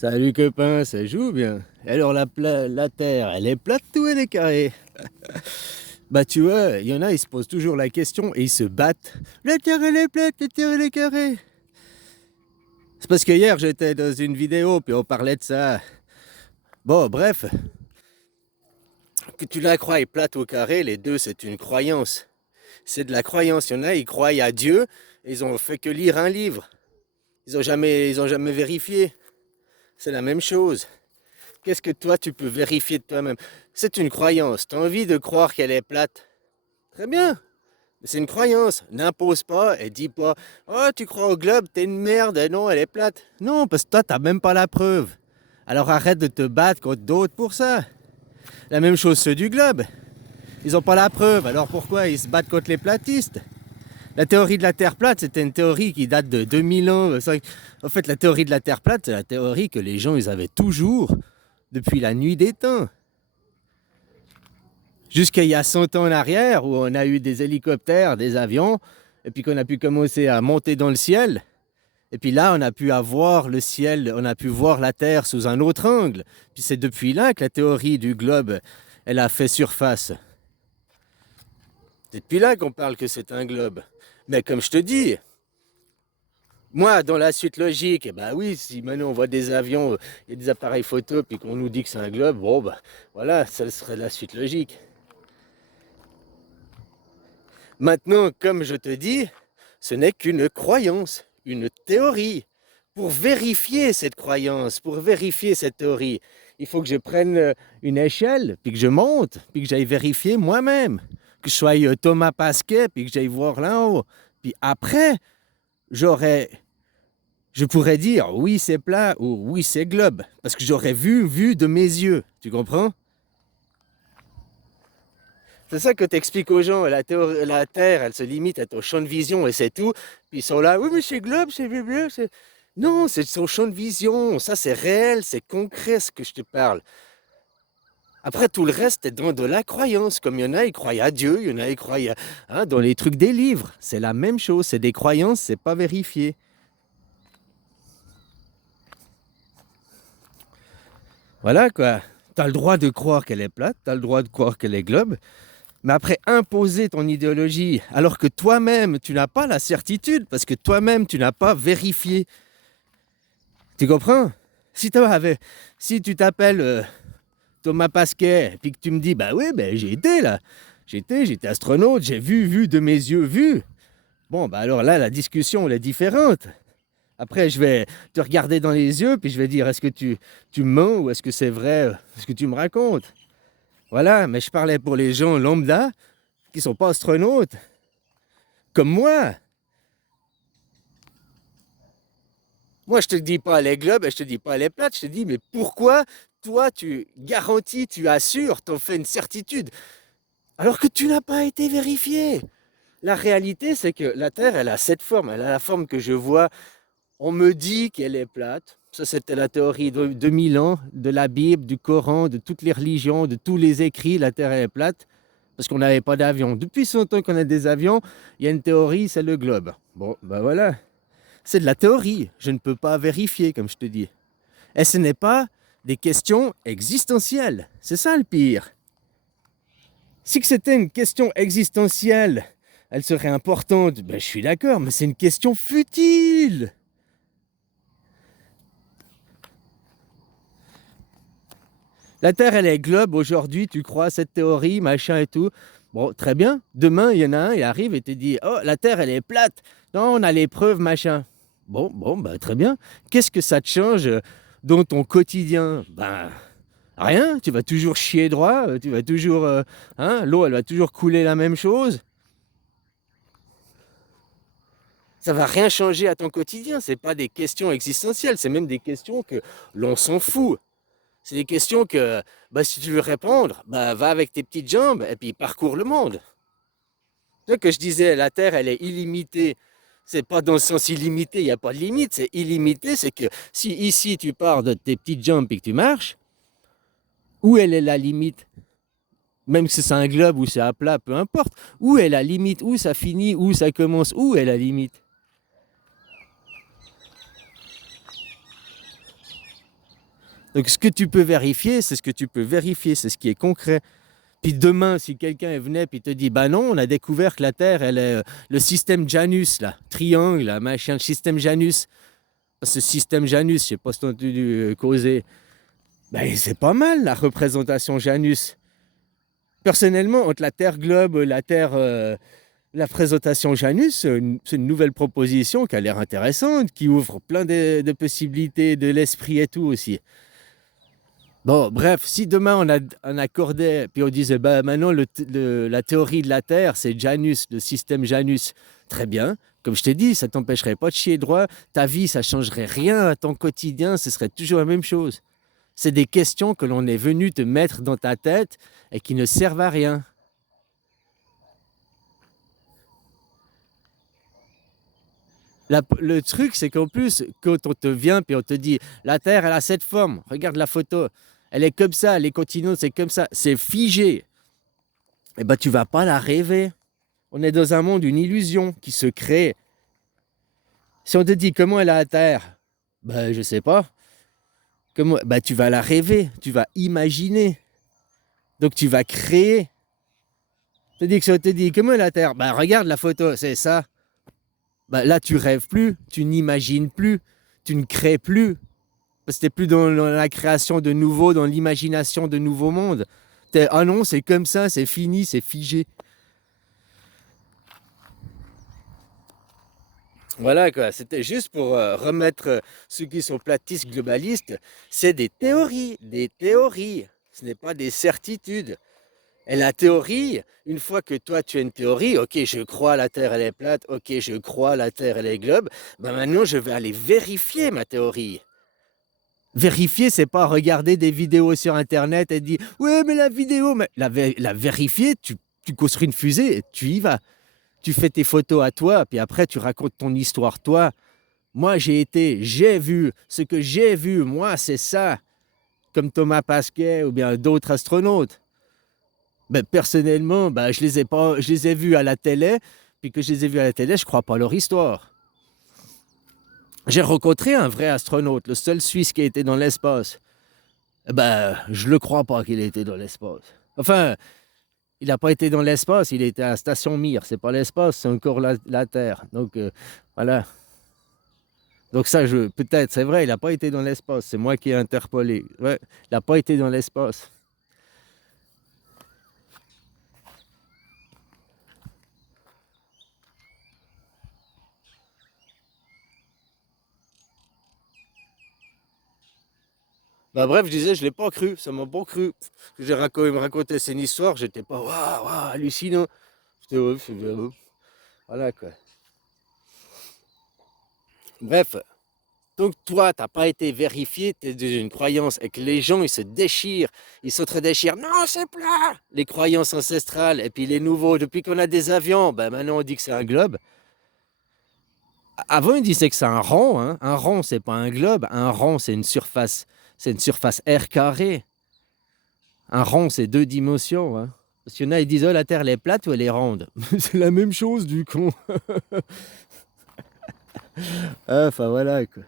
Salut copain, ça joue bien. Alors la Terre, elle est plate ou elle est carrée? Bah tu vois, il y en a, ils se posent toujours la question et ils se battent. La Terre, elle est plate, la Terre, elle est carrée. C'est parce que hier, j'étais dans une vidéo, puis on parlait de ça. Bon, bref, que tu la crois plate ou carrée, les deux, c'est une croyance. C'est de la croyance. Il y en a, ils croient à Dieu, ils ont fait que lire un livre. Ils ont jamais vérifié. C'est la même chose. Qu'est-ce que toi, tu peux vérifier de toi-même? C'est une croyance. Tu as envie de croire qu'elle est plate. Très bien. C'est une croyance. N'impose pas et dis pas oh, tu crois au globe, t'es une merde. Non, elle est plate. Non, parce que toi, t'as même pas la preuve. Alors arrête de te battre contre d'autres pour ça. La même chose ceux du globe. Ils n'ont pas la preuve. Alors pourquoi ils se battent contre les platistes? La théorie de la Terre plate, c'était une théorie qui date de 2000 ans. En fait, la théorie de la Terre plate, c'est la théorie que les gens ils avaient toujours depuis la nuit des temps. Jusqu'à il y a 100 ans en arrière, où on a eu des hélicoptères, des avions, et puis qu'on a pu commencer à monter dans le ciel. Et puis là, on a pu avoir le ciel, on a pu voir la Terre sous un autre angle. Puis c'est depuis là que la théorie du globe, elle a fait surface. C'est depuis là qu'on parle que c'est un globe. Mais comme je te dis, moi, dans la suite logique, eh ben oui, si maintenant on voit des avions, il y a des appareils photo, puis qu'on nous dit que c'est un globe, bon, ben voilà, ça serait la suite logique. Maintenant, comme je te dis, ce n'est qu'une croyance, une théorie. Pour vérifier cette croyance, pour vérifier cette théorie, il faut que je prenne une échelle, puis que je monte, puis que j'aille vérifier moi-même. Que je sois Thomas Pasquet, puis que j'aille voir là haut. Puis après, je pourrais dire oui c'est plat ou oui c'est globe. Parce que j'aurais vu de mes yeux. Tu comprends? C'est ça que tu expliques aux gens. La Terre, elle se limite à ton champ de vision et c'est tout. Puis ils sont là, oui, mais c'est globe, c'est bleu, c'est. Non, c'est son champ de vision. Ça, c'est réel, c'est concret ce que je te parle. Après, tout le reste est dans de la croyance. Comme il y en a, ils croient à Dieu, il y en a, ils croient dans les trucs des livres. C'est la même chose. C'est des croyances, c'est pas vérifié. Voilà quoi. T'as le droit de croire qu'elle est plate, t'as le droit de croire qu'elle est globe. Mais après, imposer ton idéologie, alors que toi-même, tu n'as pas la certitude, parce que toi-même, tu n'as pas vérifié. Tu comprends? Si tu t'appelles Thomas Pasquet, et puis que tu me dis, bah oui, ben j'ai été là. J'étais astronaute, j'ai vu de mes yeux, vu. Bon, bah alors là, la discussion, elle est différente. Après, je vais te regarder dans les yeux, puis je vais dire, est-ce que tu mens ou est-ce que c'est vrai ce que tu me racontes? Voilà, mais je parlais pour les gens lambda qui sont pas astronautes, comme moi. Moi, je te dis pas les globes, je te dis pas les plates, je te dis, mais pourquoi toi, tu garantis, tu assures, t'en fais une certitude, alors que tu n'as pas été vérifié? La réalité, c'est que la Terre, elle a cette forme, elle a la forme que je vois. On me dit qu'elle est plate. Ça, c'était la théorie de 2000 ans, de la Bible, du Coran, de toutes les religions, de tous les écrits, la Terre elle est plate. Parce qu'on n'avait pas d'avion. Depuis 100 ans qu'on a des avions, il y a une théorie, c'est le globe. Bon, ben voilà. C'est de la théorie. Je ne peux pas vérifier, comme je te dis. Et ce n'est pas des questions existentielles. C'est ça le pire. Si c'était une question existentielle, elle serait importante. Ben, je suis d'accord, mais c'est une question futile. La Terre, elle est globe. Aujourd'hui, tu crois à cette théorie, machin et tout. Bon, très bien. Demain, il y en a un, il arrive et te dit oh, la Terre, elle est plate. Non, on a les preuves, machin. Bon, bah, très bien. Qu'est-ce que ça te change dans ton quotidien? Ben, rien. Tu vas toujours chier droit. Tu vas toujours. L'eau, elle va toujours couler la même chose. Ça va rien changer à ton quotidien. C'est pas des questions existentielles. C'est même des questions que l'on s'en fout. C'est des questions que, bah, si tu veux répondre, bah, va avec tes petites jambes et puis parcours le monde. C'est que je disais, la Terre, elle est illimitée. C'est pas dans le sens illimité, il n'y a pas de limite. C'est illimité, c'est que si ici tu pars de tes petites jambes et que tu marches, où elle est la limite? Même si c'est un globe ou c'est à plat, peu importe. Où est la limite? Où ça finit? Où ça commence? Où est la limite? Donc ce que tu peux vérifier, c'est ce que tu peux vérifier, c'est ce qui est concret. Puis demain, si quelqu'un venait et te dit, bah non, on a découvert que la Terre, elle est le système Janus, là, triangle, là, machin, le système Janus. Ce système Janus, je sais pas si tu as entendu causer. Ben, c'est pas mal la représentation Janus. Personnellement, entre la Terre globe, la Terre, la présentation Janus, c'est une nouvelle proposition qui a l'air intéressante, qui ouvre plein de possibilités de l'esprit et tout aussi. Bon, bref, si demain on accordait, puis on disait, bah maintenant la théorie de la Terre, c'est Janus, le système Janus, très bien. Comme je t'ai dit, ça t'empêcherait pas de chier droit. Ta vie, ça changerait rien à ton quotidien, ce serait toujours la même chose. C'est des questions que l'on est venu te mettre dans ta tête et qui ne servent à rien. Le truc, c'est qu'en plus, quand on te vient et on te dit, la Terre, elle a cette forme, regarde la photo, elle est comme ça, les continents, c'est comme ça, c'est figé. Eh ben, tu vas pas la rêver. On est dans un monde, une illusion qui se crée. Si on te dit comment est la Terre, ben, je sais pas. Comment, ben, tu vas la rêver, tu vas imaginer. Donc, tu vas créer. Si on te dit comment est la Terre, ben, regarde la photo, c'est ça. Ben, là, tu rêves plus, tu n'imagines plus, tu ne crées plus. Parce que t'es plus dans la création de nouveaux, dans l'imagination de nouveaux mondes. Ah non, c'est comme ça, c'est fini, c'est figé. Voilà quoi, c'était juste pour remettre ceux qui sont platistes, globalistes, c'est des théories, des théories. Ce n'est pas des certitudes. Et la théorie, une fois que toi tu as une théorie, ok, je crois la Terre elle est plate, ok, je crois la Terre elle est globe, ben maintenant je vais aller vérifier ma théorie. Vérifier, c'est pas regarder des vidéos sur internet et dire ouais mais la vidéo, mais la vérifier, tu construis une fusée et tu y vas. Tu fais tes photos à toi, puis après tu racontes ton histoire toi. Moi j'ai vu, ce que j'ai vu, moi c'est ça. Comme Thomas Pasquet ou bien d'autres astronautes. Ben, personnellement, ben, je les ai vus à la télé, puis que je les ai vus à la télé, je crois pas à leur histoire. J'ai rencontré un vrai astronaute, le seul Suisse qui a été dans l'espace. Eh ben, je le crois pas qu'il ait été dans l'espace. Enfin, il n'a pas été dans l'espace, il était à la station Mir. C'est pas l'espace, c'est encore la Terre. Donc, voilà. Donc ça, peut-être, c'est vrai, il n'a pas été dans l'espace. C'est moi qui ai interpellé. Ouais, il n'a pas été dans l'espace. Bah bref, je disais, je l'ai pas cru, ça m'a pas cru. Quand il me racontait une histoire, j'étais pas waouh, waouh, hallucinant. J'étais ouais, c'est bien. Voilà quoi. Bref, donc toi, t'as pas été vérifié, tu es dans une croyance et que les gens ils se déchirent, ils s'entre-déchirent. Non, c'est plat! Les croyances ancestrales et puis les nouveaux, depuis qu'on a des avions, ben maintenant on dit que c'est un globe. Avant, ils disaient que c'est un rond, hein. Un rond, c'est pas un globe, un rond, c'est une surface R carrée. Un rond, c'est deux dimensions, hein. Parce qu'il y en a, ils disent, oh, la Terre, elle est plate ou elle est ronde? C'est la même chose, du con. Enfin, voilà, quoi.